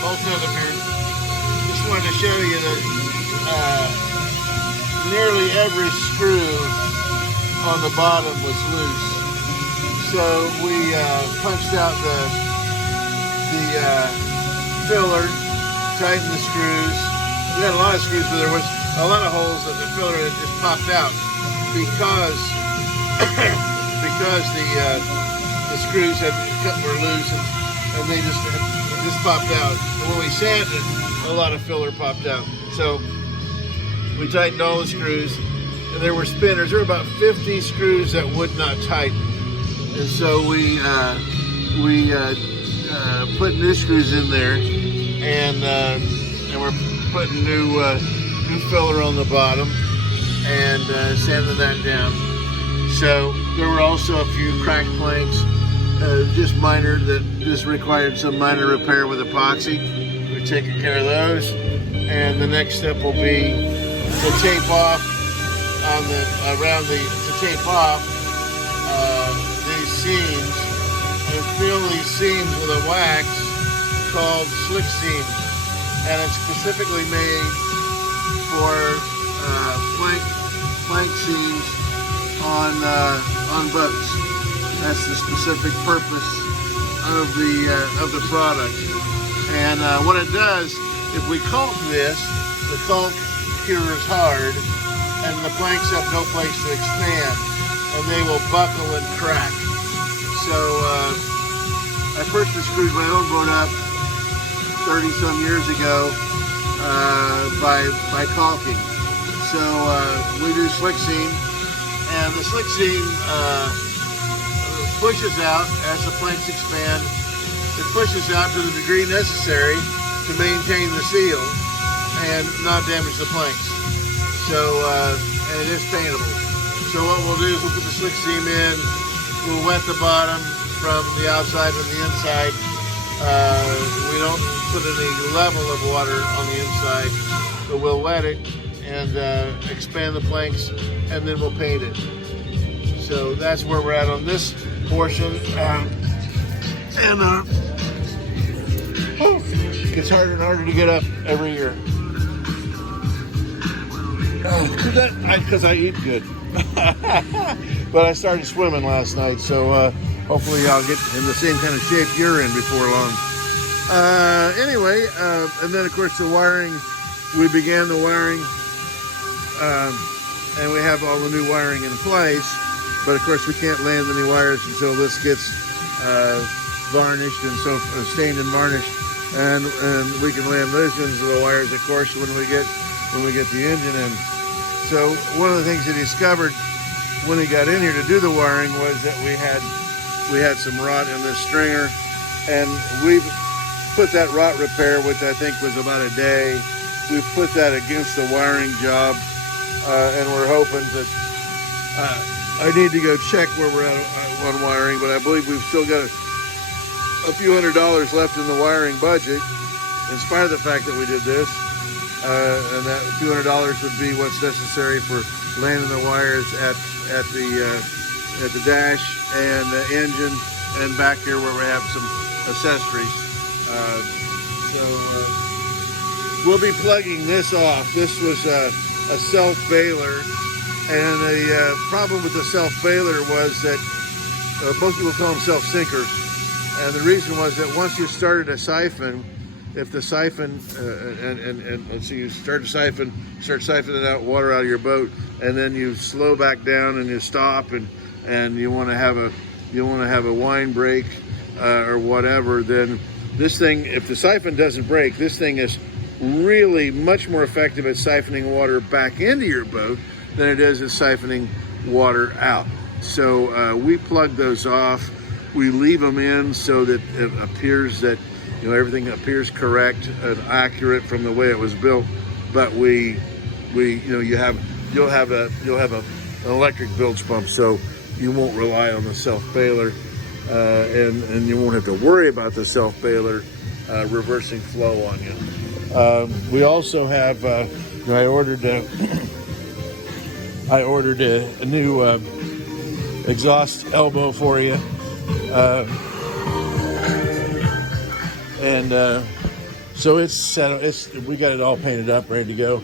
both of them here. Just wanted to show you that nearly every screw on the bottom was loose. So we punched out the filler, tightened the screws. We had a lot of screws, but there was a lot of holes that the filler had just popped out because the screws were loose and they just popped out. And when we sanded, a lot of filler popped out. So we tightened all the screws, and there were spinners. There were about 50 screws that would not tighten, and so we put new screws in there, and we're putting new filler on the bottom and sanding that down. So there were also a few cracked planks, just minor, that just required some minor repair with epoxy. We've taken care of those, and the next step will be to tape off these seams and fill these seams with a wax called slick seam, and it's specifically made for plank seams on boats. That's the specific purpose of the product. And what it does, if we caulk this, the caulk cures hard, and the planks have no place to expand, and they will buckle and crack. So I first screwed my own boat up 30 some years ago by caulking. So we do slick seam, and the slick seam pushes out as the planks expand. It pushes out to the degree necessary to maintain the seal and not damage the planks. So, and it is paintable. So what we'll do is we'll put the slick seam in, we'll wet the bottom from the outside and the inside. We don't put any level of water on the inside, but we'll wet it and expand the planks, and then we'll paint it. So that's where we're at on this portion. It gets harder and harder to get up every year. Because I eat good. But I started swimming last night, so hopefully I'll get in the same kind of shape you're in before long. Anyway, and then of course the wiring, we began the wiring, and we have all the new wiring in place, but of course we can't land the new wires until this gets varnished and so stained and varnished, and we can land those into the wires, of course, when we get the engine in. So one of the things he discovered when he got in here to do the wiring was that we had some rot in this stringer, and we've put that rot repair, which I think was about a day, we've put that against the wiring job, and we're hoping that I need to go check where we're at on wiring, but I believe we've still got a few $100s left in the wiring budget, in spite of the fact that we did this. And that few $100 would be what's necessary for landing the wires at the dash and the engine, and back here where we have some accessories. We'll be plugging this off. This was a self-bailer, and the problem with the self-bailer was that most people call them self-sinkers, and the reason was that once you started a siphon, if the siphon, and let's see, you start siphoning out water out of your boat, and then you slow back down and you stop, and you want to have a wine break or whatever, then this thing, if the siphon doesn't break, this thing is really much more effective at siphoning water back into your boat than it is at siphoning water out. So we plug those off. We leave them in so that it appears that everything appears correct and accurate from the way it was built. But you'll have an electric bilge pump, so you won't rely on the self-bailer, and you won't have to worry about the self-bailer reversing flow on you. We also have I ordered a new exhaust elbow for you. And So it's set. We got it all painted up, ready to go.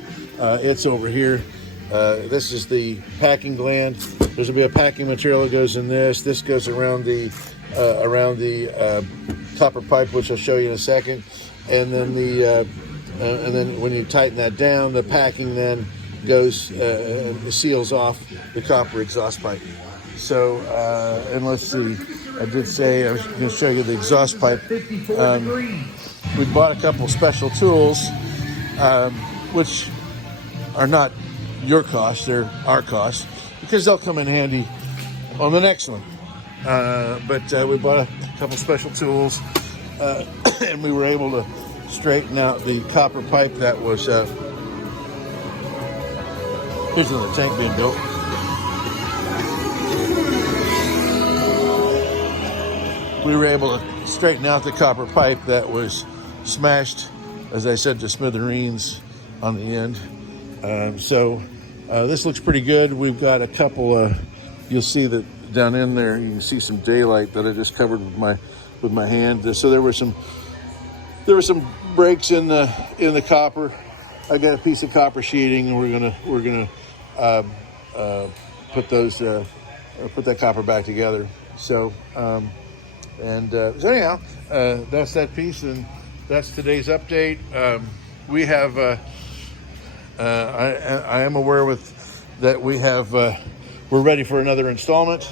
It's over here. This is the packing gland. There's gonna be a packing material that goes in this. This goes around the copper pipe, which I'll show you in a second. And then when you tighten that down, the packing then goes seals off the copper exhaust pipe. So and let's see. I did say I was going to show you the exhaust pipe. We bought a couple special tools, which are not your cost, they're our cost, because they'll come in handy on the next one. But we bought a couple special tools, and we were able to straighten out the copper pipe that was, here's another tank being built. We were able to straighten out the copper pipe that was smashed, as I said, to smithereens on the end. So this looks pretty good. We've got a couple, you'll see that down in there, you can see some daylight that I just covered with my hand. So there were some breaks in the copper. I got a piece of copper sheeting, and we're gonna put that copper back together. So anyhow, that's that piece, and that's today's update. We have I am aware that we have we're ready for another installment,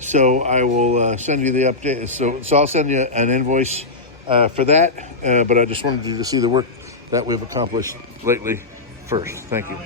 so I will send you the update. So I'll send you an invoice for that, but I just wanted you to see the work that we've accomplished lately first. Thank you.